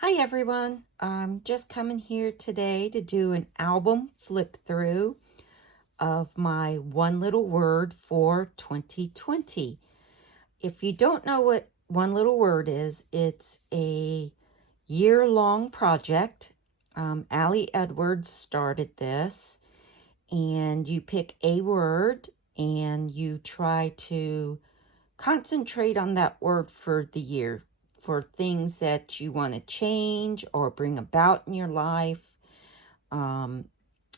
Hi everyone, I'm just coming here today to do an album flip through of my one little word for 2020. If you don't know what one little word is, it's a year-long project. Allie Edwards started this, and you pick a word and you try to concentrate on that word for the year, for things that you want to change or bring about in your life. Um,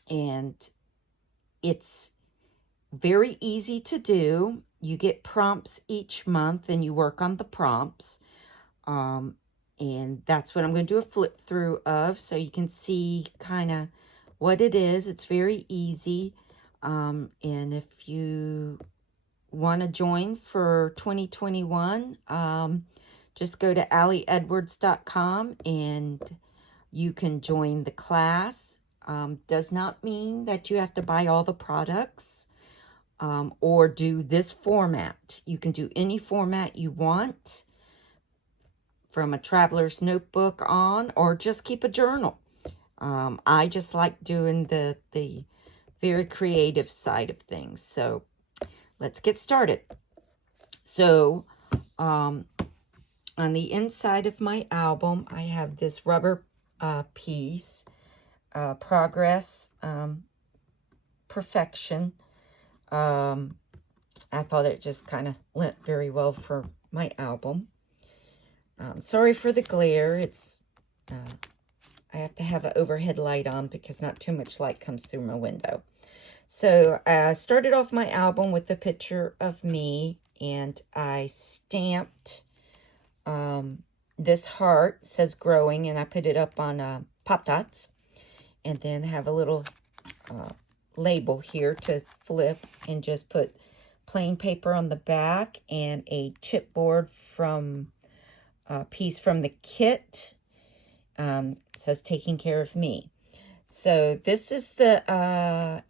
and it's very easy to do. You get prompts each month and you work on the prompts. Um, and that's what I'm going to do a flip through of, so you can see kind of what it is. It's very easy. And if you want to join for 2021, just go to allieedwards.com and you can join the class. Does not mean that you have to buy all the products or do this format. You can do any format you want, from a traveler's notebook on, or just keep a journal. I just like doing the very creative side of things. So let's get started. So on the inside of my album, I have this rubber piece, Progress, Perfection. I thought it just kind of went very well for my album. Sorry for the glare. It's I have to have an overhead light on because not too much light comes through my window. So I started off my album with a picture of me, and I stamped this heart. Says growing, and I put it up on Pop-Dots, and then have a little label here to flip, and just put plain paper on the back and a chipboard from a piece from the kit. Says taking care of me. So this is the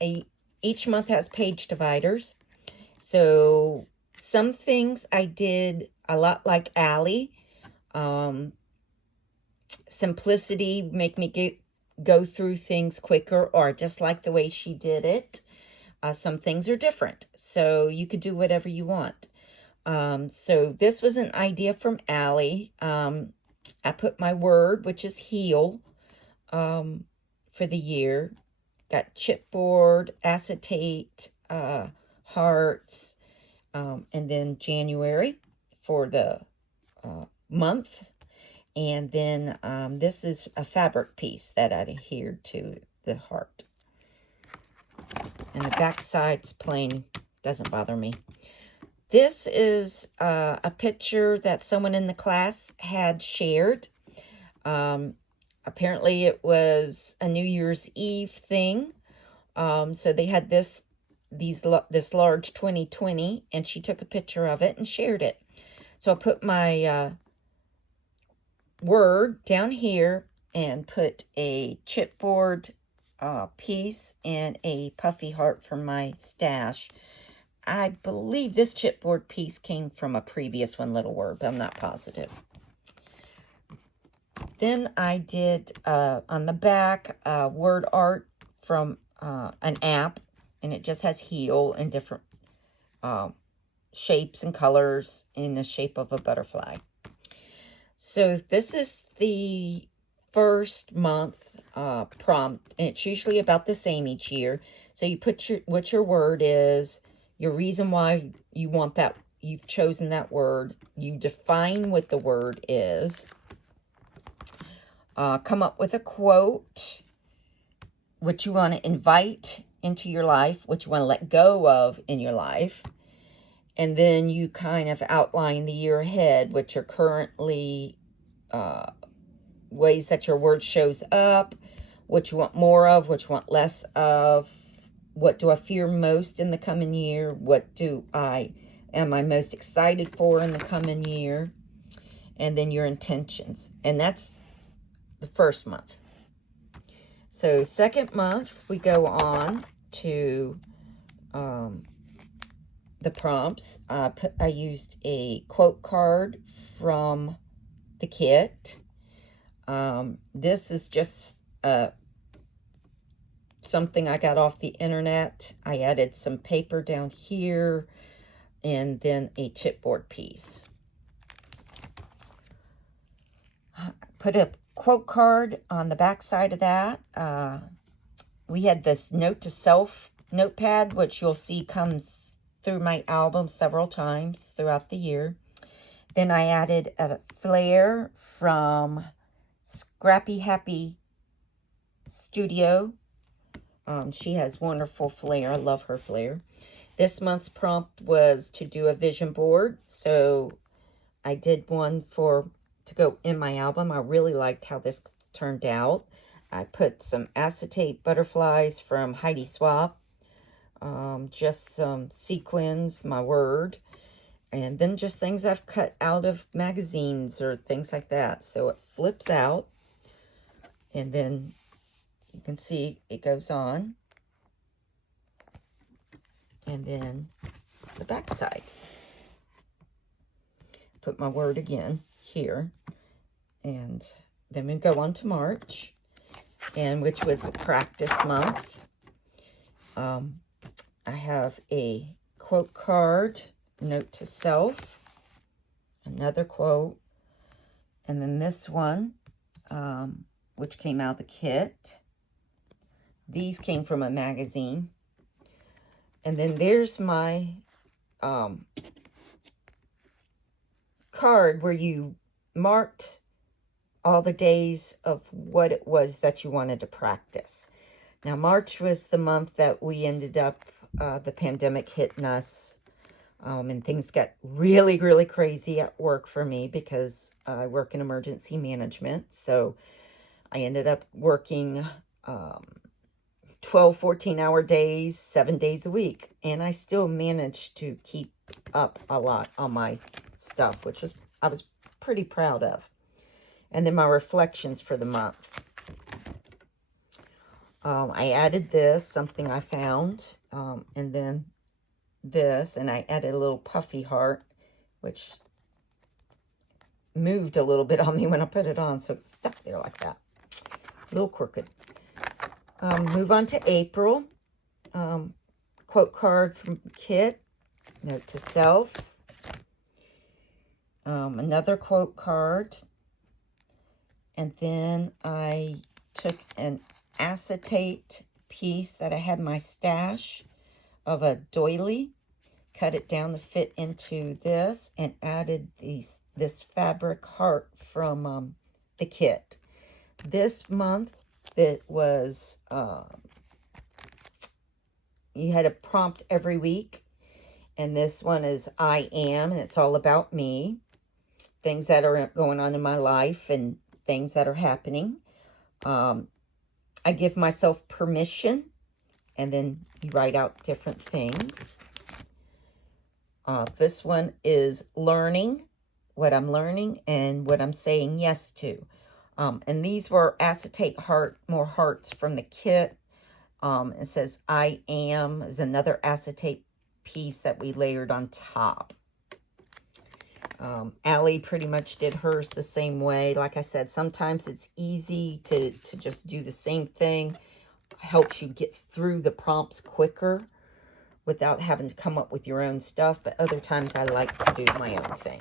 each month has page dividers. So some things I did a lot like Allie. Simplicity, make me go through things quicker, or just like the way she did it. Some things are different, so you could do whatever you want. So this was an idea from Allie. I put my word, which is heal, for the year. Got chipboard, acetate, hearts, and then January for the month. And then this is a fabric piece that I adhered to the heart. And the back side's plain, doesn't bother me. This is a picture that someone in the class had shared. Apparently it was a New Year's Eve thing. So they had this large 2020, and she took a picture of it and shared it. So I put my word down here and put a chipboard piece and a puffy heart from my stash. I believe this chipboard piece came from a previous one little word, but I'm not positive. Then I did on the back word art from an app, and it just has heal in different shapes and colors in the shape of a butterfly. So this is the first month prompt, and it's usually about the same each year. So you put what your word is, your reason why you want that, you've chosen that word. You define what the word is. Come up with a quote, what you want to invite into your life, what you want to let go of in your life. And then you kind of outline the year ahead, what you're currently, ways that your word shows up, what you want more of, what you want less of, what do I fear most in the coming year, what am I most excited for in the coming year, and then your intentions. And that's the first month. So second month, we go on to the prompts. I used a quote card from the kit. This is just something I got off the internet. I added some paper down here and then a chipboard piece. Put a quote card on the back side of that. We had this note to self notepad, which you'll see comes through my album several times throughout the year. Then I added a flare from Scrappy Happy Studio. She has wonderful flair. I love her flair. This month's prompt was to do a vision board. So I did one to go in my album. I really liked how this turned out. I put some acetate butterflies from Heidi Swapp. Just some sequins, my word. And then just things I've cut out of magazines or things like that. So it flips out. And then you can see it goes on. And then the back side. Put my word again here. And then we go on to March, and which was the practice month. I have a quote card, note to self, another quote, and then this one, which came out of the kit. These came from a magazine. And then there's my card where you marked all the days of what it was that you wanted to practice. Now, March was the month that we ended up, the pandemic hitting us, and things got really, really crazy at work for me because I work in emergency management. So I ended up working 12, 14-hour days, 7 days a week. And I still managed to keep up a lot on my stuff, which I was pretty proud of. And then my reflections for the month. I added this, something I found, and then this, and I added a little puffy heart, which moved a little bit on me when I put it on, so it's stuck there like that. A little crooked. Move on to April. Quote card from Kit, note to self. Another quote card. And then I took an acetate piece that I had in my stash of a doily, cut it down to fit into this, and added this fabric heart from the kit. This month, it was, you had a prompt every week, and this one is I am, and it's all about me, things that are going on in my life, and things that are happening. I give myself permission, and then you write out different things. This one is learning, what I'm learning and what I'm saying yes to. And these were acetate more hearts from the kit. It says I am is another acetate piece that we layered on top. Allie pretty much did hers the same way. Like I said, sometimes it's easy to just do the same thing. Helps you get through the prompts quicker without having to come up with your own stuff. But other times I like to do my own thing.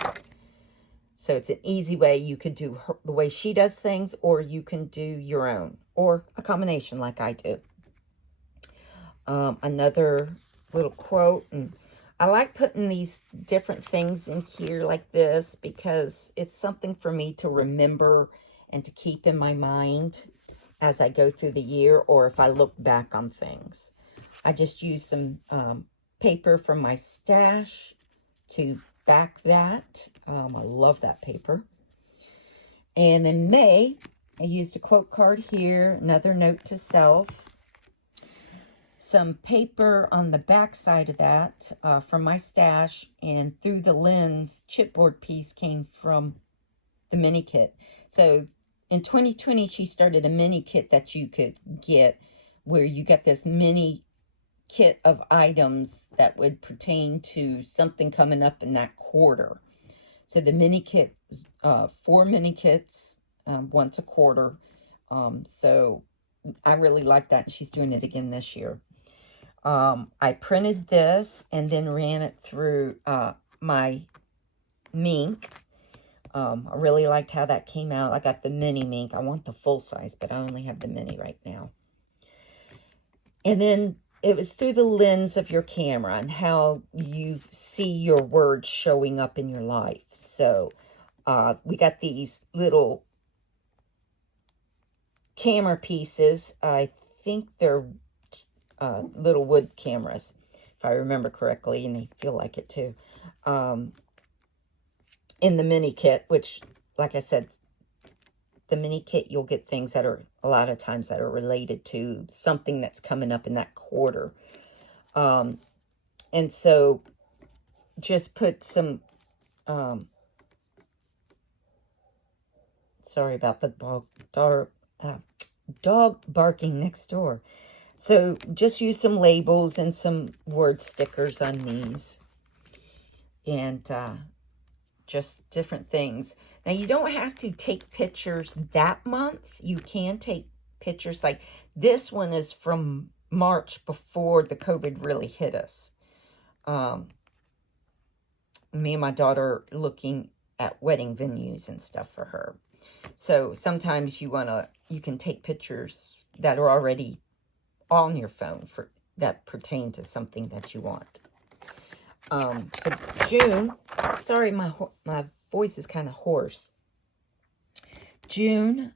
So it's an easy way. You could do the way she does things, or you can do your own, or a combination like I do. Another little quote, and I like putting these different things in here like this because it's something for me to remember and to keep in my mind as I go through the year, or if I look back on things. I just use some paper from my stash to back that. I love that paper. And in May, I used a quote card here, another note to self. Some paper on the back side of that from my stash, and through the lens chipboard piece came from the mini kit. So in 2020, she started a mini kit that you could get where you get this mini kit of items that would pertain to something coming up in that quarter. So the mini kit, 4 mini kits once a quarter. So I really like that. And she's doing it again this year. I printed this and then ran it through my Mink. I really liked how that came out. I got the mini Mink. I want the full size, but I only have the mini right now. And then it was through the lens of your camera and how you see your words showing up in your life. So we got these little camera pieces. I think they're little wood cameras, if I remember correctly, and they feel like it too. In the mini kit, which, like I said, the mini kit, you'll get things that are, a lot of times, that are related to something that's coming up in that quarter. And so just put some, sorry about the dog barking next door. So just use some labels and some word stickers on these. And just different things. Now, you don't have to take pictures that month. You can take pictures. Like this one is from March, before the COVID really hit us. Me and my daughter looking at wedding venues and stuff for her. So sometimes you can take pictures that are already on your phone that pertain to something that you want. So June, sorry, my voice is kind of hoarse. June,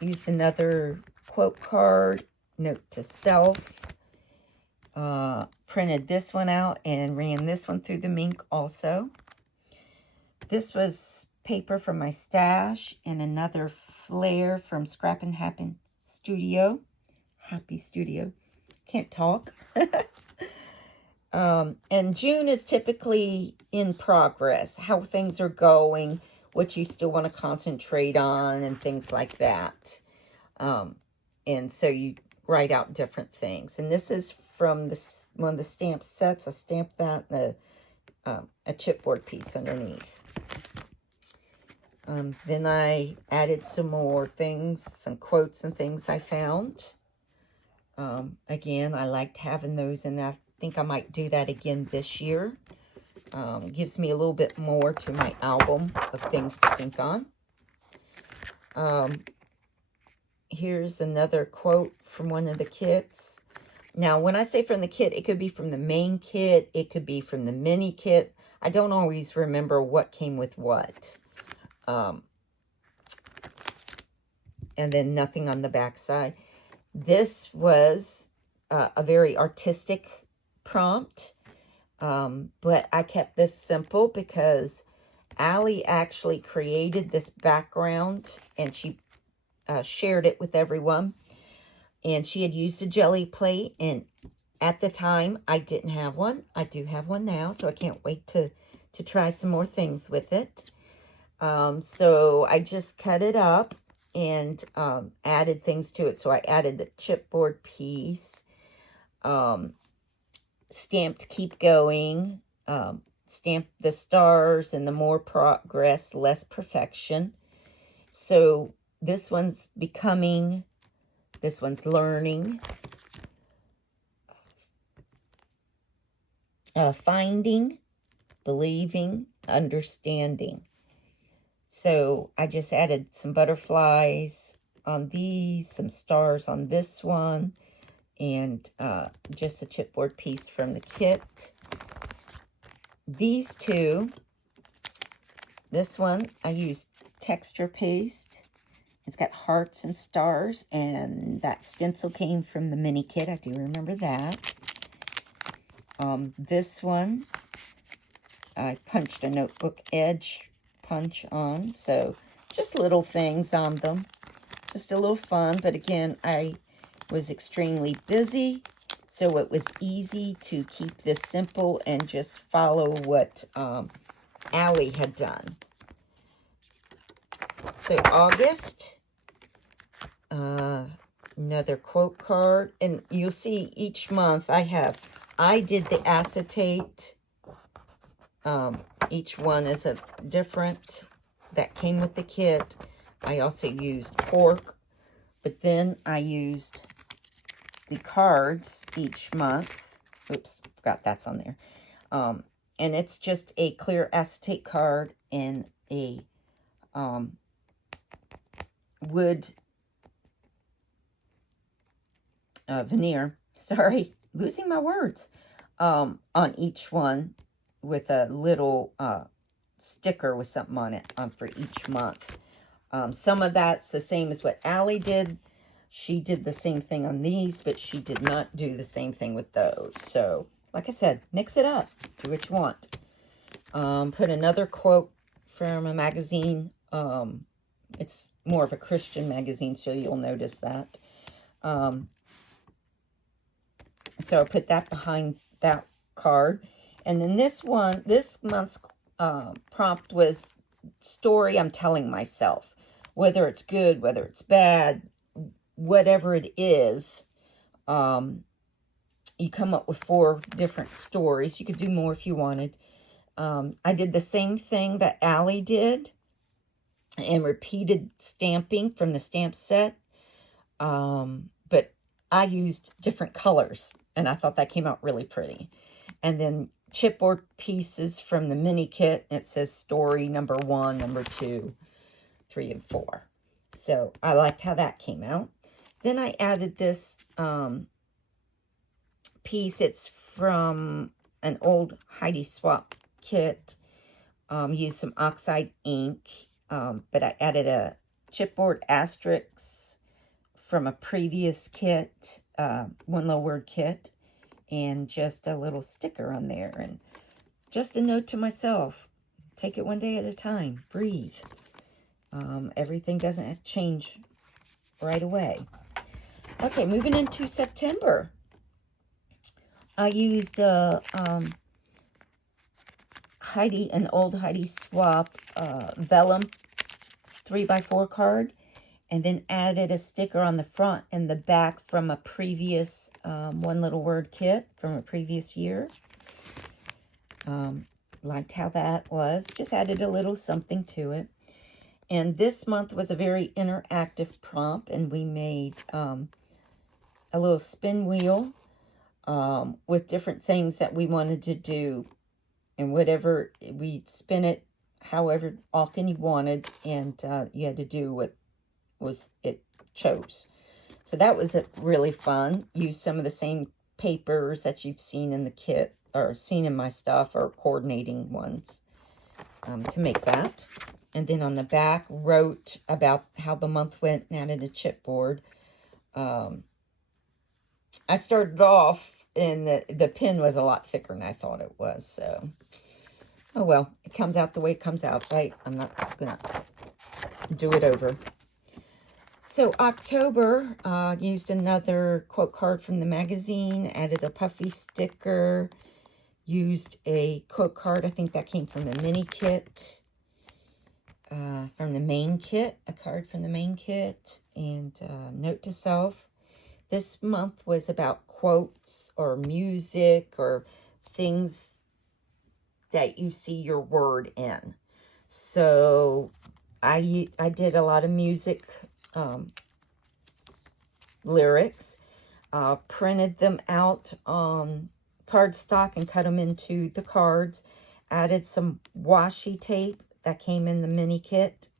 used another quote card, note to self. Printed this one out and ran this one through the Mink also. This was paper from my stash and another flare from Scrap and Happy Studio. Happy Studio. Can't talk. And June is typically in progress, how things are going, what you still want to concentrate on, and things like that. And so you write out different things. And this is from one of the stamp sets. I stamped that in a chipboard piece underneath. Then I added some more things, some quotes and things I found. Again, I liked having those, and I think I might do that again this year. It gives me a little bit more to my album of things to think on. Here's another quote from one of the kits. Now, when I say from the kit, it could be from the main kit. It could be from the mini kit. I don't always remember what came with what. And then nothing on the back side. This was a very artistic prompt, but I kept this simple because Allie actually created this background and she shared it with everyone. And she had used a jelly plate, and at the time I didn't have one. I do have one now, so I can't wait to try some more things with it. So I just cut it up and added things to it. So I added the chipboard piece, stamped keep going, stamped the stars and the more progress, less perfection. So this one's becoming, this one's learning, finding, believing, understanding. So I just added some butterflies on these, some stars on this one, and just a chipboard piece from the kit. These two, this one, I used texture paste. It's got hearts and stars, and that stencil came from the mini kit. I do remember that. This one, I punched a notebook edge punch on, so just little things on them. Just a little fun, but again, I was extremely busy, so it was easy to keep this simple and just follow what Allie had done. So August, another quote card, and you'll see each month I did the acetate. Each one is a different that came with the kit. I also used pork, but then I used the cards each month. Oops, forgot that's on there. And it's just a clear acetate card and a wood veneer. Sorry, losing my words. On each one with a little sticker with something on it for each month. Some of that's the same as what Allie did. She did the same thing on these, but she did not do the same thing with those. So, like I said, mix it up. Do what you want. Put another quote from a magazine. It's more of a Christian magazine, so you'll notice that. So I put that behind that card. And then this month's prompt was story I'm telling myself. Whether it's good, whether it's bad, whatever it is, you come up with 4 different stories. You could do more if you wanted. I did the same thing that Allie did and repeated stamping from the stamp set. But I used different colors, and I thought that came out really pretty. And then chipboard pieces from the mini kit. It says story number 1, number 2, 3, and 4. So I liked how that came out. Then I added this piece. It's from an old Heidi Swap kit. Used some oxide ink, but I added a chipboard asterisk from a previous kit, one little word kit, and just a little sticker on there, and just a note to myself: take it one day at a time, breathe. Everything doesn't have to change right away. Okay, moving into September. I used an old Heidi Swap vellum 3x4 card, and then added a sticker on the front and the back from a previous one little word kit from a previous year. Liked how that was. Just added a little something to it. And this month was a very interactive prompt, and we made a little spin wheel with different things that we wanted to do, and whatever we spin it however often you wanted, and you had to do what was it chose. So that was really fun. Used some of the same papers that you've seen in the kit, or seen in my stuff, or coordinating ones to make that. And then on the back, wrote about how the month went and added a chipboard. I started off, and the pen was a lot thicker than I thought it was. So, oh well, it comes out the way it comes out, right? I'm not going to do it over. So October, used another quote card from the magazine, added a puffy sticker, used a quote card, I think that came from a mini kit. From the main kit, a card from the main kit, and note to self. This month was about quotes or music or things that you see your word in. So I did a lot of music lyrics, printed them out on cardstock and cut them into the cards, added some washi tape that came in the mini kit,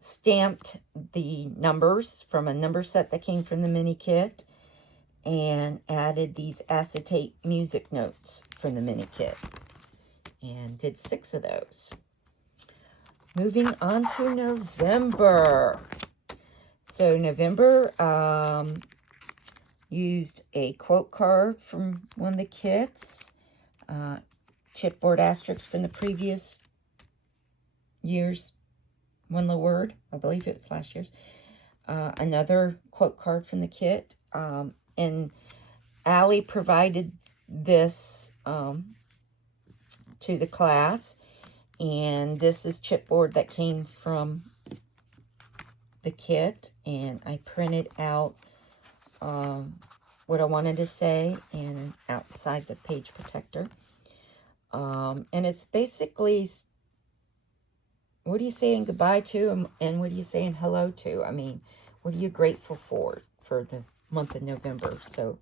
stamped the numbers from a number set that came from the mini kit, and added these acetate music notes from the mini kit, and did 6 of those. Moving on to November. So November, used a quote card from one of the kits, chipboard asterisks from the previous year's one little word. I believe it was last year's. Another quote card from the kit. And Allie provided this to the class. And this is chipboard that came from the kit. And I printed out what I wanted to say and outside the page protector. And it's basically what are you saying goodbye to, and what are you saying hello to? I mean, what are you grateful for the month of November? So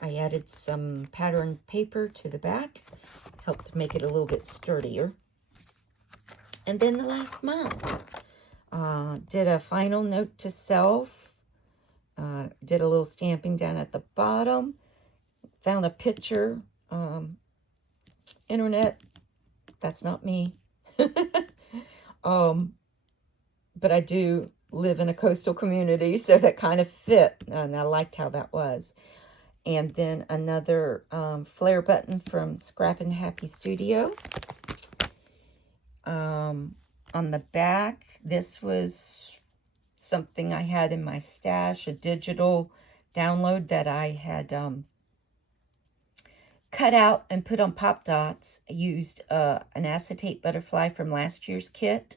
I added some patterned paper to the back, helped make it a little bit sturdier. And then the last month, did a final note to self, did a little stamping down at the bottom, found a picture, internet, that's not me. But I do live in a coastal community, so that kind of fit, and I liked how that was. And then another flare button from Scrappin' Happy Studio. On the back, this was something I had in my stash, a digital download that I had cut out and put on pop dots. I used an acetate butterfly from last year's kit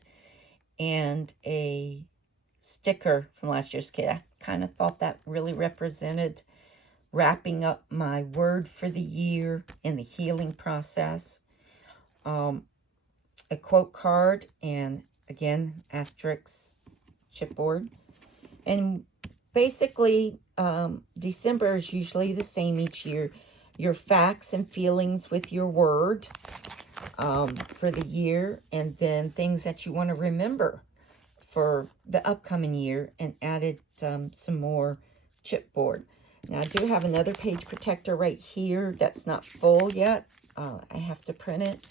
and a sticker from last year's kit. I kind of thought that really represented wrapping up my word for the year in the healing process. A quote card, and again, asterisk chipboard. And basically, December is usually the same each year. Your facts and feelings with your word for the year, and then things that you want to remember for the upcoming year, and added some more chipboard. Now, I do have another page protector right here that's not full yet. I have to print it.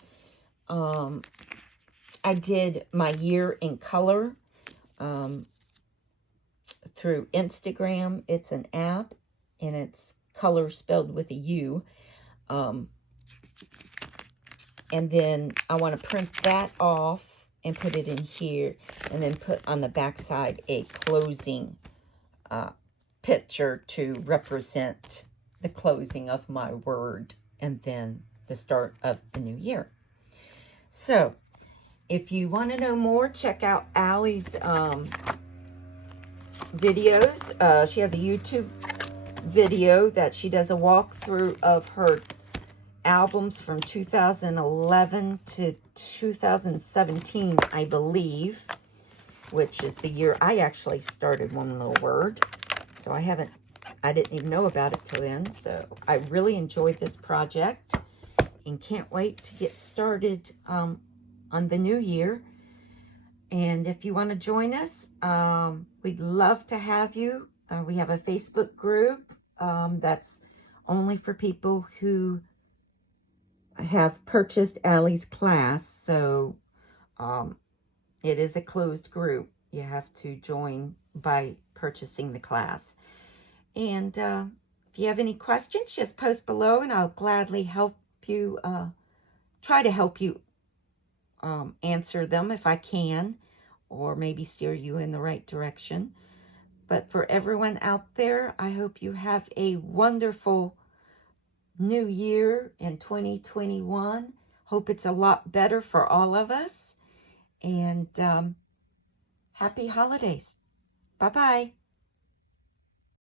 I did my year in color through Instagram. It's an app, and it's color spelled with a U. And then I want to print that off and put it in here, and then put on the back side a closing picture to represent the closing of my word, and then the start of the new year. So, if you want to know more, check out Allie's videos. She has a YouTube video that she does a walkthrough of her albums from 2011 to 2017, I believe, which is the year I actually started One Little Word. So I didn't even know about it till then. So I really enjoyed this project and can't wait to get started on the new year. And if you want to join us, we'd love to have you. We have a Facebook group that's only for people who have purchased Allie's class. So it is a closed group. You have to join by purchasing the class. And if you have any questions, just post below, and I'll gladly help you, try to help you answer them if I can, or maybe steer you in the right direction. But for everyone out there, I hope you have a wonderful new year in 2021. Hope it's a lot better for all of us. And happy holidays. Bye-bye.